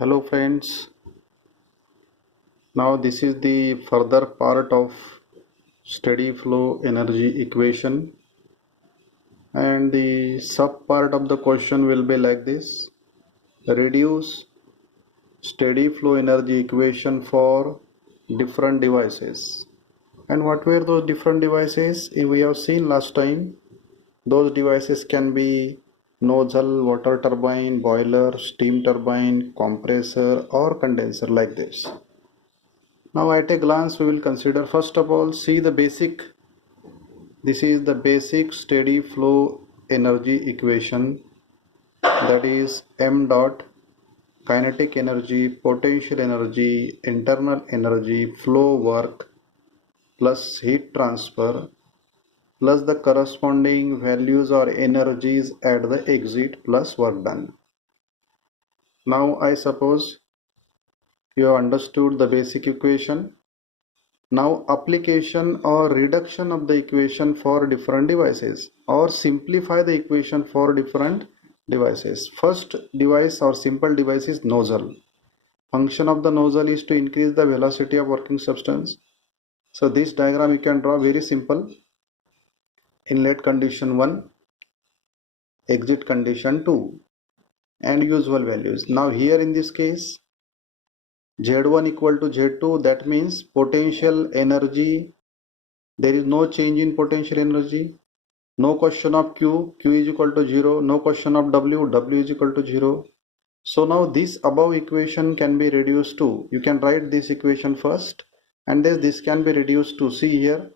Hello friends, now this is the further part of steady flow energy equation, and the sub part of the question will be like this: reduce steady flow energy equation for different devices. And what were those different devices? We have seen last time. Those devices can be nozzle, water turbine, boiler, steam turbine, compressor or condenser like this. Now at a glance we will consider, first of all, see the basic. This is the basic steady flow energy equation, that is m dot kinetic energy, potential energy, internal energy, flow work plus heat transfer plus the corresponding values or energies at the exit plus work done. Now I suppose you have understood the basic equation. Now application or reduction of the equation for different devices, or simplify the equation for different devices. First device or simple device is nozzle. Function of the nozzle is to increase the velocity of working substance. So this diagram you can draw very simple. Inlet condition 1, exit condition 2, and usual values. Now here in this case Z1 equal to Z2, that means potential energy, there is no change in potential energy. No question of Q, Q is equal to 0. No question of W, W is equal to 0. So now this above equation can be reduced to, you can write this equation first, and then this can be reduced to, see here,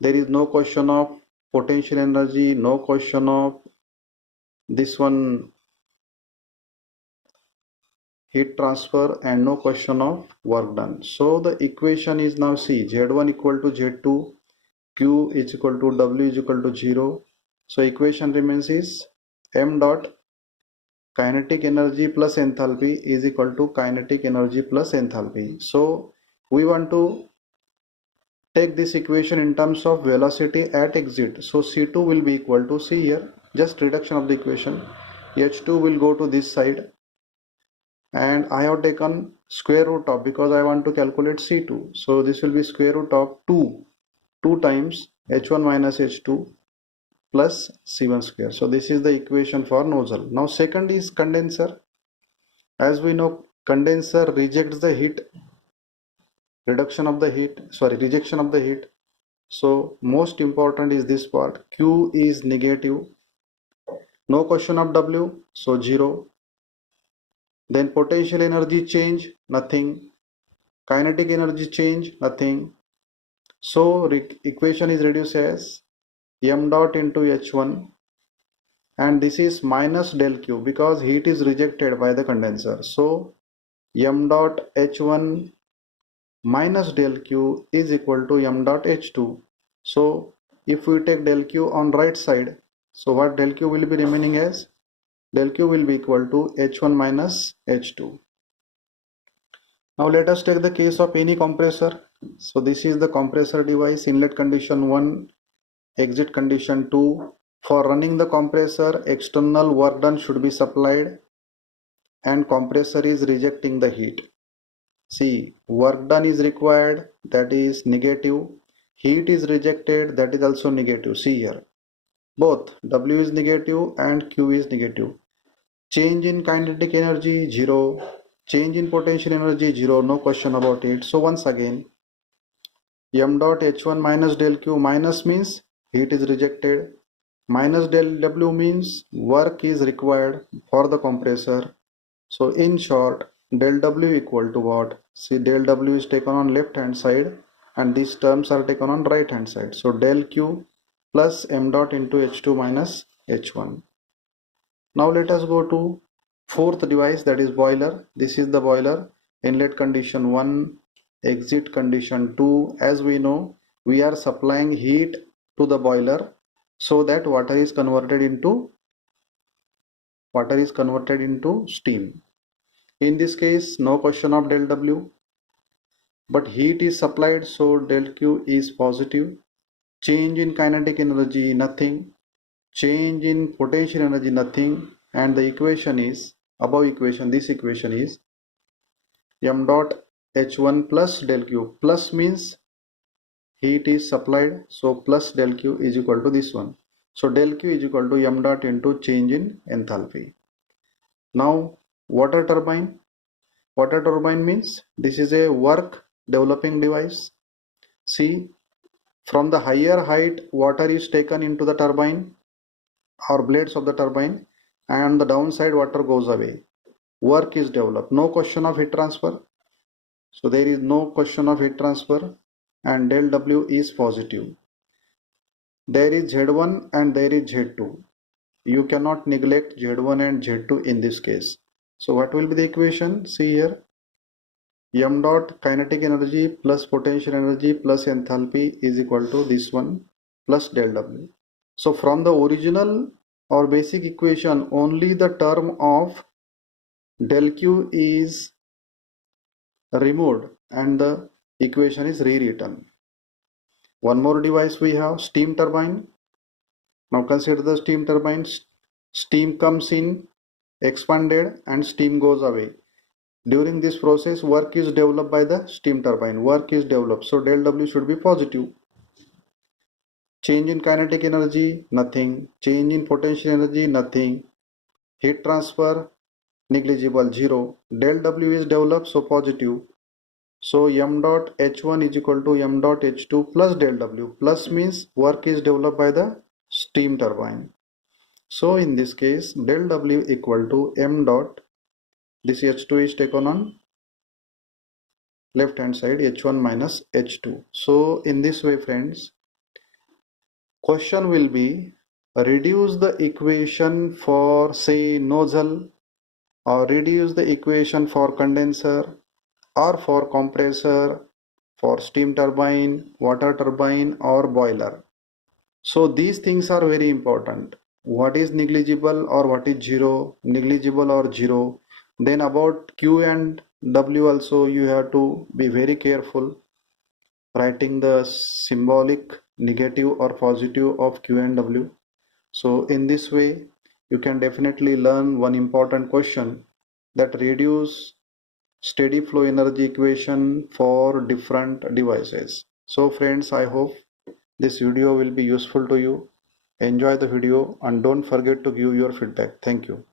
there is no question of potential energy, no question of this one heat transfer, and no question of work done. So the equation is now, see, Z1 equal to Z2, Q is equal to W is equal to 0. So equation remains is m dot kinetic energy plus enthalpy is equal to kinetic energy plus enthalpy. So we want to take this equation in terms of velocity at exit. So C2 will be equal to, see here, just reduction of the equation, H2 will go to this side, and I have taken square root of, because I want to calculate C2. So this will be square root of 2 times H1 minus H2 plus C1 square. So this is the equation for nozzle. Now second is condenser. As we know, condenser rejects the heat, rejection of the heat. So most important is this part, Q is negative, no question of W, so 0. Then potential energy change, nothing. Kinetic energy change, nothing. So equation is reduced as m dot into H1, and this is minus del Q because heat is rejected by the condenser. So m dot H1 minus del Q is equal to m dot H2. So if we take del Q on right side, so what del Q will be remaining as? Del Q will be equal to H1 minus H2. Now let us take the case of any compressor. So this is the compressor device, inlet condition 1, exit condition 2. For running the compressor, external work done should be supplied, and compressor is rejecting the heat. See, work done is required, that is negative. Heat is rejected, that is also negative. See here, both W is negative and Q is negative. Change in kinetic energy 0, change in potential energy 0, no question about it. So once again, m dot H1 minus del Q, minus means heat is rejected, minus del W means work is required for the compressor. So in short, del W equal to what? See, del W is taken on left hand side and these terms are taken on right hand side. So del Q plus m dot into H2 minus H1. Now let us go to fourth device, that is boiler. This is the boiler, inlet condition 1, exit condition 2. As we know, we are supplying heat to the boiler so that water is converted into steam. In this case, no question of del W, but heat is supplied, so del Q is positive. Change in kinetic energy, nothing. Change in potential energy, nothing. And the equation is, above equation, this equation is m dot h1 plus del q. Plus means heat is supplied, so plus del q is equal to this one. So del q is equal to m dot into change in enthalpy. Now water turbine. Water turbine means this is a work developing device. See, from the higher height water is taken into the turbine or blades of the turbine, and the downside water goes away. Work is developed. No question of heat transfer. So there is no question of heat transfer, and del W is positive. There is Z1 and there is Z2. You cannot neglect Z1 and Z2 in this case. So what will be the equation? See here, m dot kinetic energy plus potential energy plus enthalpy is equal to this one plus del W. So from the original or basic equation, only the term of del Q is removed and the equation is rewritten. One more device we have, steam turbine. Now consider the steam turbine. Steam comes in, expanded, and steam goes away. During this process, work is developed by the steam turbine. Work is developed, so del W should be positive. Change in kinetic energy, nothing. Change in potential energy, nothing. Heat transfer, negligible, 0. Del W is developed, so positive. So m dot h1 is equal to m dot h2 plus del W. Plus means work is developed by the steam turbine. So in this case, del W equal to m dot, this h2 is taken on left hand side, h1 minus h2. So in this way, friends, question will be reduce the equation for say nozzle, or reduce the equation for condenser, or for compressor, for steam turbine, water turbine, or boiler. So these things are very important. What is negligible or what is zero, negligible or zero. Then about Q and W also you have to be very careful writing the symbolic negative or positive of Q and W. So in this way you can definitely learn one important question, that reduce steady flow energy equation for different devices. So friends, I hope this video will be useful to you. Enjoy the video and don't forget to give your feedback. Thank you.